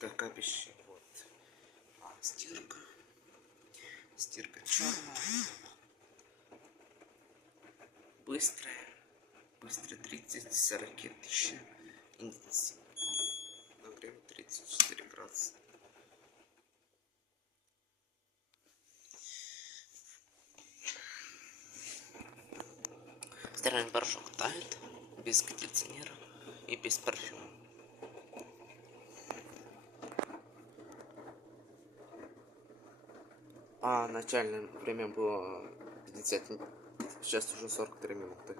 как обещаю. Вот. Стирка. Стирка черная. Быстрая. Быстро 30-40 тысяч. Интенсивно. На время 34 градуса. Стиральный порошок тает. Без кондиционера и без парфюма. А начальное время было 50 минут. Сейчас уже 43 минуты.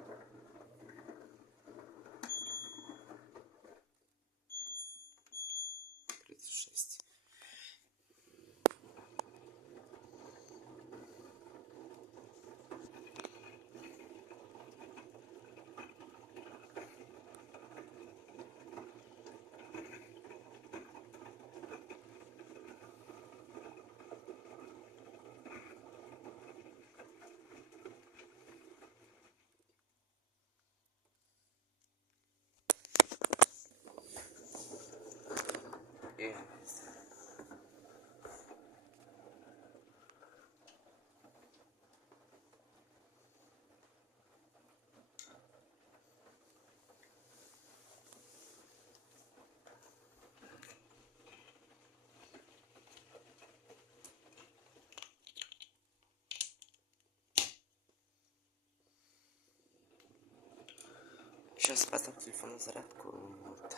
Сейчас поставлю телефон на зарядку. Вот.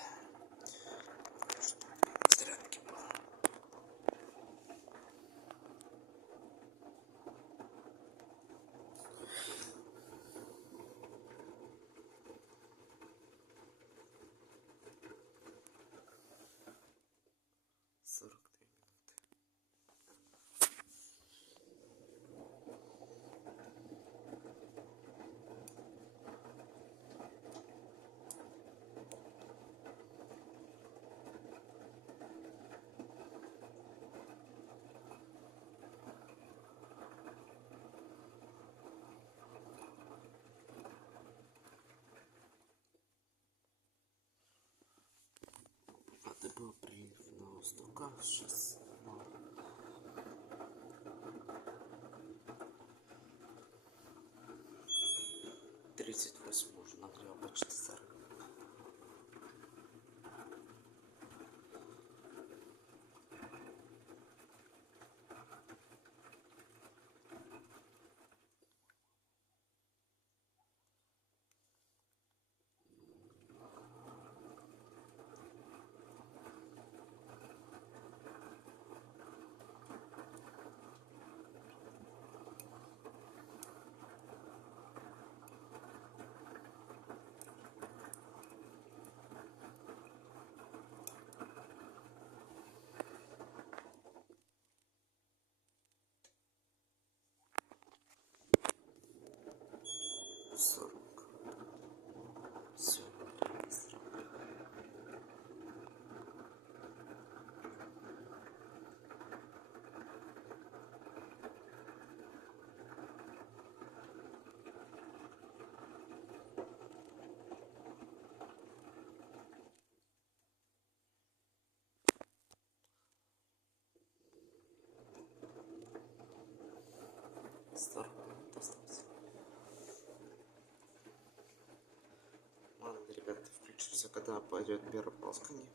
Зарядки было. Это был прилив на воздухах. Сейчас 38 уже нагрел почти 40. Остался. Ладно, ребята, включимся, когда пойдет первое полоскание.